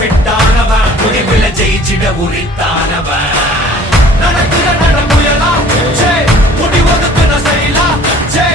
ஃபிட்டானவன் முடிவுல ஜெயிச்சிட உரித்தானவன் நடக்குற நடமுயலா ஜே முடி ஒதுக்குன செயலா ஜே